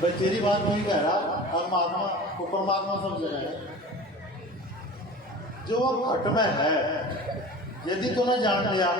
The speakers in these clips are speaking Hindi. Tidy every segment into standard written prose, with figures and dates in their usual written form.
भाई तेरी बात नहीं कह रहा, अब महात्मा वो परमात्मा सब जगह है। जो वो घट में है, यदि तूने जान लिया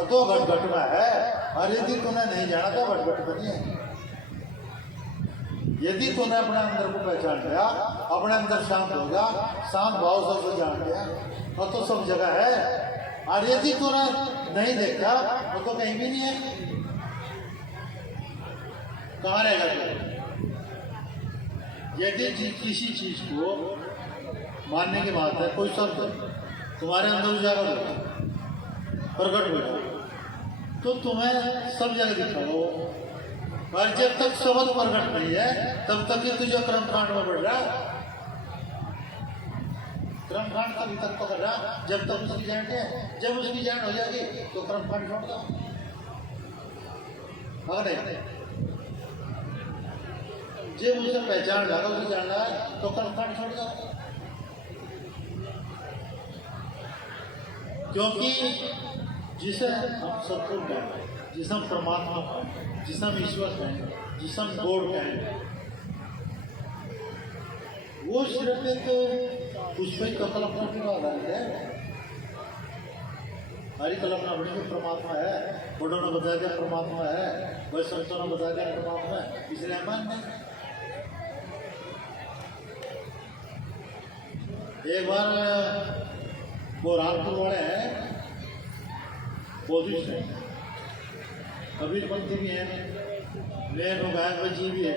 तो घट घट में है, और यदि तूने नहीं जाना तो घट घट में नहीं है। यदि तूने अपने अंदर को पहचान लिया, अपने अंदर शांत हो गया, शांत भाव सबको जान लिया, और तो सब जगह है। और यदि तूने नहीं देखा वो तो कहीं भी नहीं है, कहाँ रहेगा तू? यदि किसी चीज को मानने की बात है, कोई शब्द तुम्हारे अंदर उजागर हो, प्रकट हो, तो तुम्हें सब जगह दिखा हो। और जब तक शब्द प्रकट नहीं है तब तक ये तुझे कर्मकांड में बढ़ रहा है। कर्मकांड का तक पकड़ रहा जब तक उसकी जान है, जब उसकी जान हो जाएगी तो कर्मकांड छोड़ दो। अगर जब उसे पहचान लगा, उसे जान लगा तो कर्मकांड छोड़ दो। क्योंकि जिसे हम सत्पुर कहें, जिसे हम परमात्मा कहें, जिसे हम ईश्वर कहें, जिसे हम गॉड कहें, वो सिर्फ एक पुष्प ही कल्पना की बात है। हमारी कल्पना बड़ी में परमात्मा है, बड़ों ने बता दिया परमात्मा है, वह संतों ने बता दिया परमात्मा है, इसलिए मान नहीं। एक बार वो रामपुर वाले हैं, पोजिशन कबीर पंथी भी है, मेरे गायक जी भी है।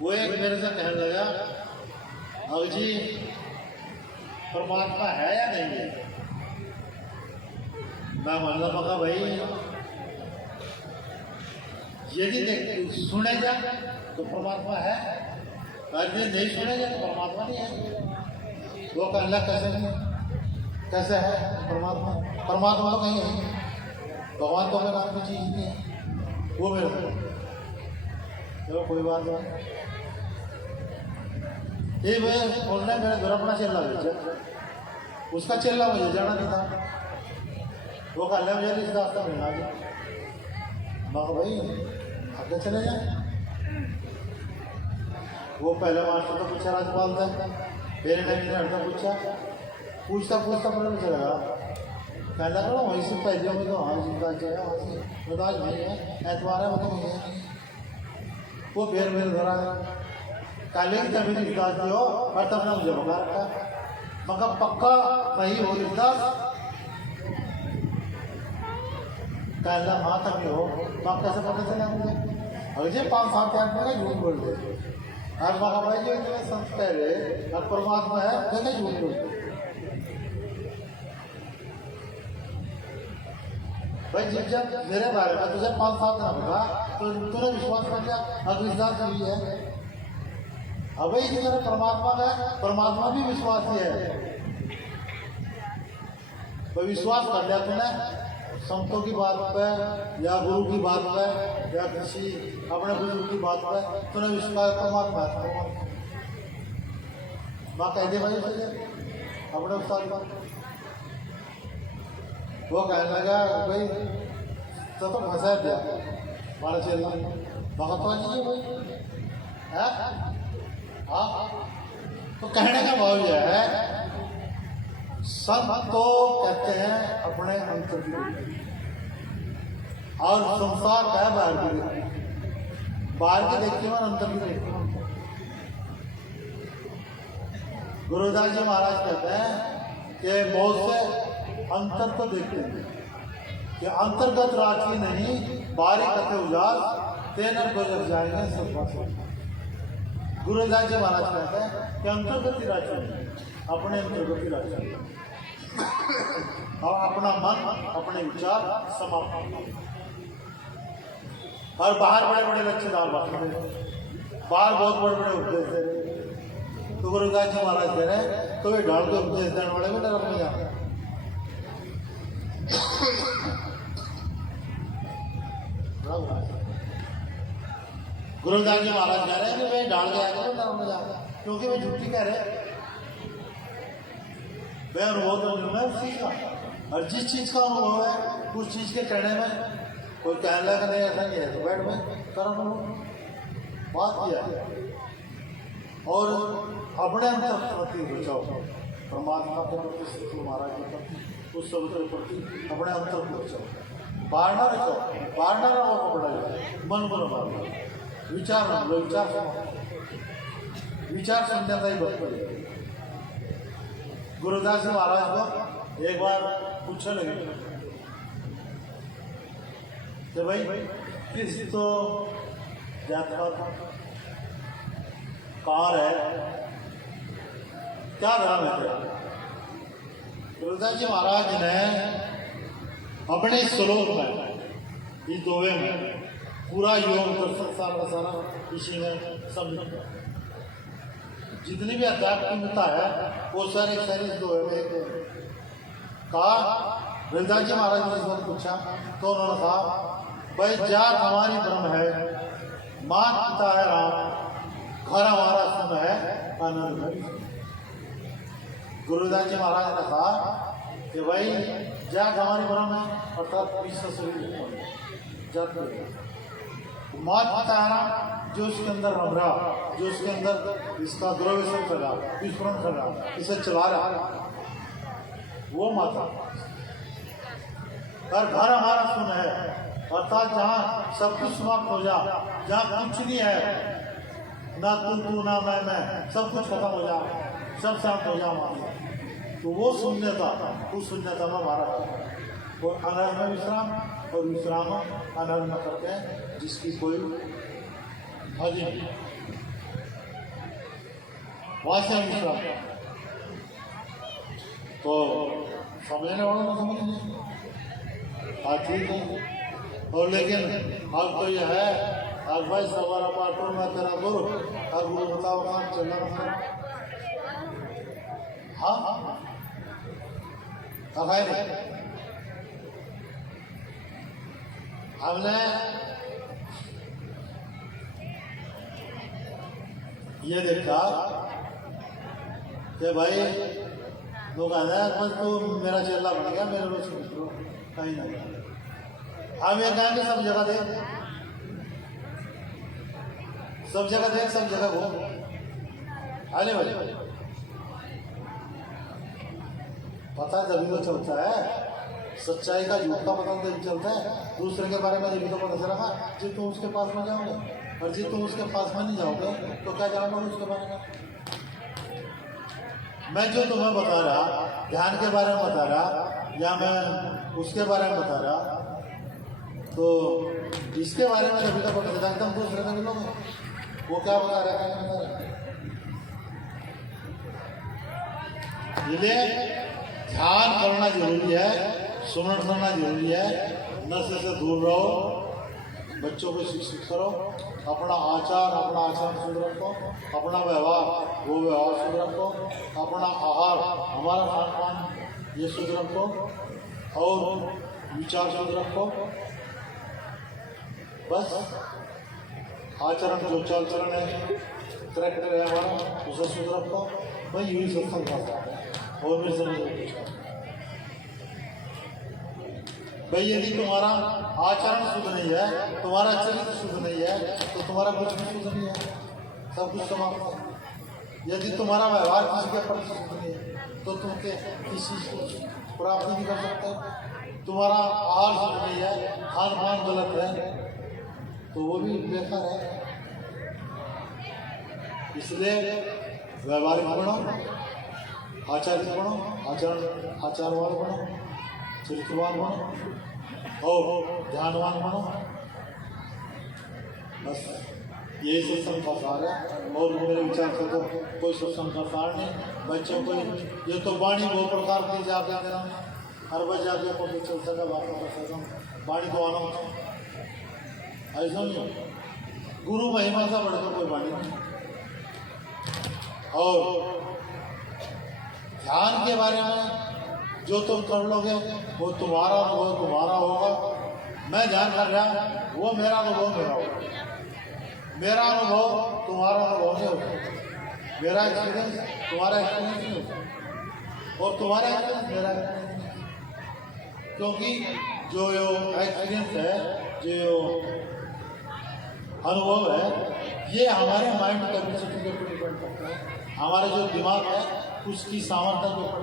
वो एक मेरे से कहने लगा, अब जी परमात्मा है या नहीं है? मैं मान लगा भाई यदि देख सुने जा तो परमात्मा है, यदि नहीं सुने जा तो परमात्मा नहीं है। वो कहना कैसे नहीं, कैसे है परमात्मा? परमात्मा तो कहीं है, भगवान तो मेरे नाम की चीज नहीं है, वो मेरे को चलो कोई बात नहीं। ये मैं बोलना मेरा घर अपना चेला भेजा, उसका चेला मुझे जाना नहीं था। वो कह लिया मुझे इस रास्ता मिलना गया, मैं भाई आगे चले जाए। वो पहले मास्टर तो पूछा राज्यपाल था, मेरे ने पूछा, पूछता पूछता पता चला कहना करो वहीं से पहले में तो हाँ जिंदा जाएगा, वहाँ से बदाज नहीं है, एतवार है वो तो नहीं है। वो फिर मेरे घर आया, काले की तभी रिश्तास नहीं हो, और तब ने मुझे बता रखा, मगर पक्का नहीं हो रिश्तास, कहना हाँ तक नहीं हो, तो कैसे पता चला मुझे? अगर जी 5-7 आदमी झूठ बोल रहे, और महा भाई जो इतने संत कह रहे और परमात्मा है, कैसे झूठ बोलते? भाई जब मेरे बारे में तुझे 5-7 ना होगा तो तूने विश्वास कर लिया, अविश्वास भी है। अब भाई इसी तरह परमात्मा का, परमात्मा भी विश्वासी है। तो विश्वास कर लिया तूने संतों की बात पे या गुरु की बात पे या किसी अपने बुजुर्ग की बात पे, तूने विश्वास परमात्मा माँ कह दे भाई अपने उस्ताद बात। वो कहने लगा भाई तो फंसा दिया हमारा चेला, भगतवा जी भाई है। हाँ तो कहने का भाव यह है, संत तो कहते हैं अपने अंतर की, और संसार का है बाहर की, बाहर की देखते हैं अंतर की देखते हैं। गुरुदास जी महाराज कहते हैं कि बहुत से अंतर तो देखते हैं कि अंतर्गत राखी नहीं, बाहरी कथे उजास तेनर गुजर जाएंगे सब। गुरुदास जी महाराज कहते हैं कि अंतर्गति राखी नहीं, अपने अंतर्गति राखी और अपना मन अपने विचार समाप्त। और बाहर बड़े बड़े लक्ष्यदार बातें, बाहर बहुत बड़े बड़े उपदेश दे रहे, तो गुरुदास जी महाराज दे रहे तो वे ढाल के उपदेश देने वाले भी नरक में जाते हैं। गुरुदास जी महाराज कह रहे हैं कि वे डाल के आगे नरक में जाते, क्योंकि वे झूठी कह रहे हैं। वे अनुभव तो नहीं है उस चीज का, और जिस चीज का अनुभव है उस चीज के कहने में कोई कहने लगा नहीं ऐसा नहीं है तो बैठ भाई कर्म लो, बात किया। और अपने अंतर प्रति बचाओ, परमात्मा के प्रति, सतगुरु महाराज के प्रति, उस सब के प्रति अपने अंतर को बचाओ। बाहर ना रखो, बाहर ना रहो कपड़ा, मन बोलो बाहर, विचार लो, विचार सुनो, विचार सुनने का ही बच पड़े। गुरुदास जी महाराज को एक बार पूछने लगे कि भाई किस तो जात पात कहाँ है, क्या धर्म है तेरा? गुरुदास जी महाराज ने अपने श्लोक में, इस दोहे में पूरा योग दर्शन सारा का सारा इसी में सब जितनी भी आध्यात्मिकता है वो सारी सारी इस दोहे में कहा। गुरुदास जी महाराज ने इस बार पूछा तो उन्होंने कहा भाई जात हमारी ब्रह्म है, मात पिता है राम, घर हमारा सुन है आनंद। गुरुदास जी महाराज ने कहा कि भाई जात हमारी ब्रह्म है अर्थात विश्व शरीर जात, मात पिता है राम, जो उसके अंदर रम रहा, जो उसके अंदर इसका द्रव्य चल रहा, विस्फोरण कर रहा, इसे चला रहा, वो माता। और घर हमारा सुन है अर्थात जहाँ सब कुछ समाप्त हो जा, जहाँ कुछ नहीं है, ना तू ना मैं, सब कुछ खत्म हो जा, सब शांत हो जा वहाँ, तो वो शून्यता, उस शून्यता में हमारा और अनर्थ में विश्राम, और विश्राम अनर्थ में करते हैं जिसकी कोई हद नहीं, वहाँ से विश्राम। तो समझने वालों को समझ नहीं, हाँ ठीक है। और लेकिन अब तो यह है अब भाई सवारा पाटो मैं तेरा गुरु, और गुरु बताओ कहाँ चलना मतलब। हाँ हमने ये देखा कि भाई लोग कहते हैं बस तू मेरा चेला बन गया, मेरे रोज कहीं ना कहीं हम ये कहेंगे सब जगह देख, सब जगह देख, सब जगह घूम। अरे भाई पता तभी तो चलता है, सच्चाई का झूठ का पता तभी चलता है। दूसरे के बारे में जब तो पता चला जी तुम उसके पास में जाओगे, और जी तुम उसके पास में नहीं जाओगे तो क्या जानोगे उसके बारे में। मैं जो तुम्हें बता रहा, ध्यान के बारे में बता रहा, या मैं उसके बारे में बता रहा, तो इसके बारे में जब तक पता चला एकदम दूसरे के लोग वो क्या बता रहा है, क्या बता रहा है। इसलिए ध्यान करना जरूरी है, सुमरण करना जरूरी है, नशे से दूर रहो, बच्चों को शिक्षित करो, अपना आचरण शुद्ध रखो, अपना व्यवहार वो व्यवहार शुद्ध रखो, अपना आहार हमारा खान पान ये शुद्ध रखो, और विचार शुद्ध रखो। बस आचरण जो चाल चलन है, करैक्टर है हमारा, उसे शुद्ध रखो। भाई यही सत्संग करता है, और भी समझ भाई यदि तुम्हारा आचरण शुद्ध नहीं है, तुम्हारा चरित्र शुद्ध नहीं है, तो तुम्हारा कुछ भी शुद्ध नहीं है, सब कुछ समाप्त है। यदि तुम्हारा व्यवहार किसी के प्रति शुद्ध नहीं है तो तुम किसी प्राप्ति नहीं कर सकते। तुम्हारा आहार शुद्ध नहीं है, खान पान गलत है, तो वो भी बेकार है। इसलिए व्यवहारिक बनो, आचार्य बनो, आचारवान बनो, चरित्रवान बनो, और ध्यानवान बनो। बस यही सत्संग का सार है। और मेरे विचार से तो कोई सत्संग का सार नहीं। बच्चों को ये तो वाणी बहुत प्रकार की जाके देना, हर बज जाके पता चल सका बातों का सत्संग वाणी को आना, ऐसा नहीं हो। गुरु महिमा से बढ़कर कोई वाणी नहीं। और ध्यान के बारे में जो तुम कर लोगे वो तुम्हारा होगा। मैं ध्यान कर रहा, वो मेरा अनुभव मेरा होगा, मेरा अनुभव तुम्हारा अनुभव नहीं होगा, मेरा एक्सपीरियंस तुम्हारा एक्सपीरियंस नहीं होगा, और तुम्हारा एक्सपीरियंस मेरा एक्सपीरियंस। क्योंकि जो एक्सपीरियंस है, जो अनुभव है ये हमारे माइंड कैपेसिटी के ऊपर डिपेंड करता है, हमारे जो दिमाग है उसकी सामर्थ्य के ऊपर।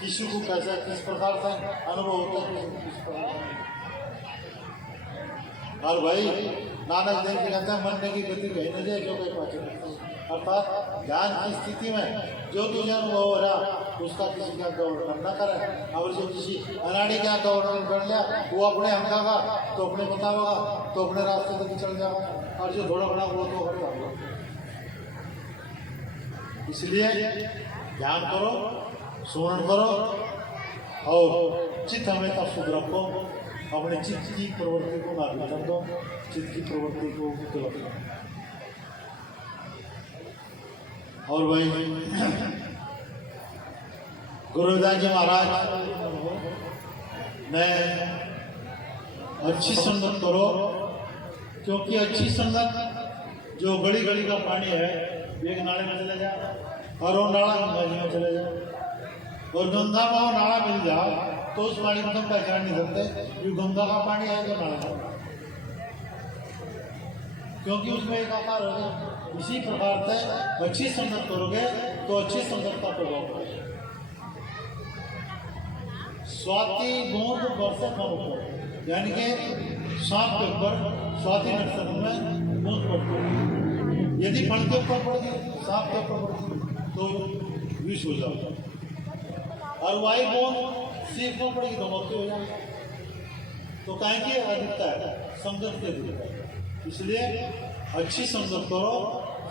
किसी को कैसा किस प्रकार से अनुभव होता है, किसी को किस प्रकार। और भाई नानक देव जी कहते हैं मरने की गति कहीं न जाए जो कहीं पहुंचे, अर्थात ध्यान की स्थिति में जो तुझे अनुभव हो रहा उसका किसी का गवर्णन न करे, और जो किसी अनाड़ी का गवर्णन कर लिया वो अपने हमका का तो अपने पता होगा तो अपने रास्ते तक चल जाएगा, और जो थोड़ा बड़ा वो तो होगा। इसलिए ध्यान करो, स्मरण करो और चित्त हमेशा शुद्ध रखो, अपने चित्त की प्रवृत्ति को ना बिगड़ने दो, चित्त की प्रवृत्ति को गलत करो। और भाई गुरुदास जी महाराज ने अच्छी संगत करो, क्योंकि अच्छी संगत जो गली गली का पानी है एक नाले में चले जाए और वो नाला गंगा में चले जाए, और गंगा में वो नाला मिल जाए तो उस पानी को तुम पहचान नहीं सकते जो गंगा का पानी है जो नाला का, क्योंकि उसमें एक आकार हो गया। इसी प्रकार से अच्छी संगत करोगे तो अच्छी संगत का प्रभाव पड़ेगा। स्वाति गोंद वर्ष कम ऊपर, यानी कि सांप के ऊपर स्वाति नक्षत्र में गोंद पड़ती है, यदि फल के ऊपर पड़ती सांप के ऊपर पड़ती तो विष हो जाता है, और वाई गोंद सीख में पड़ेगी तो मौत हो जाएगी। तो कहें कि अधिकता है संगत के अधिकता है। इसलिए अच्छी संगत करो,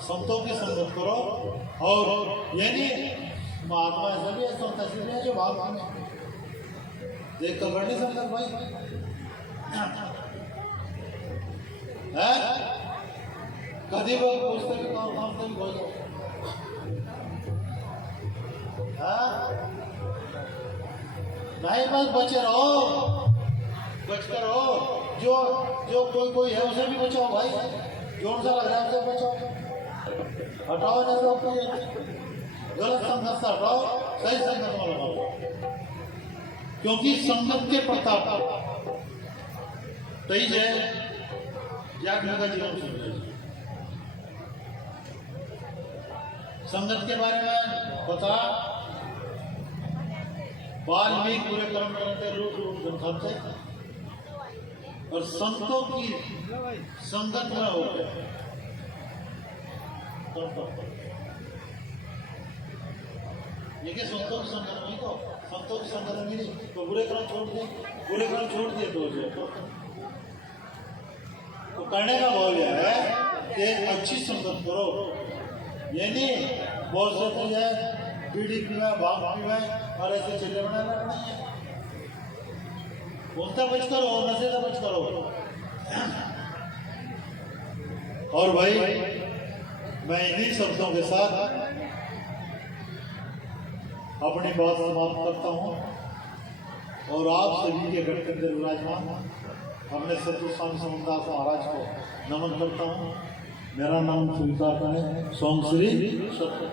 संतों की संगत करो, और यानी महात्मा ऐसा भी ऐसा होता है जो भाव में देख कर बढ़ नहीं सकता भाई है, कभी वो पूछते भी काम तो भी हो जाए नहीं, बस बचे रहो, बच कर रहो। जो जो कोई है उसे भी बचाओ भाई, जोर सा लग रहा है उसे बचाओ, हटाओ ना तो गलत संगत से हटाओ, सही संगत में लगाओ, क्योंकि संगत के प्रताप तेज है जागने का जीवन सुन। संगत के बारे में बता, वाल्मीकि पूरे कर्म करते रूप ग्रंथांत और संतों की संगत में हो गए। देखिए संतों की संगत नहीं तो संतों की संगत में नहीं तो बुरे कर्म छोड़ दिए, बुरे कर्म छोड़ दिए तो करने का भाव यह है कि अच्छी संगत करो, यानी बहुत से तो जाए बीड़ी पीवा भांग पीवा और ऐसे चिल्ले बनाना नहीं है, उनसे बच करो, नशे से बच करो। और भाई मैं इन्हीं शब्दों के साथ अपनी बात समाप्त करता हूँ और आप सभी के घर के अंदर विराजमान अपने सतगुरु स्वामी समन्दास महाराज को नमन करता हूँ। मेरा नाम स्वीकार करें, सोम श्री सत्य।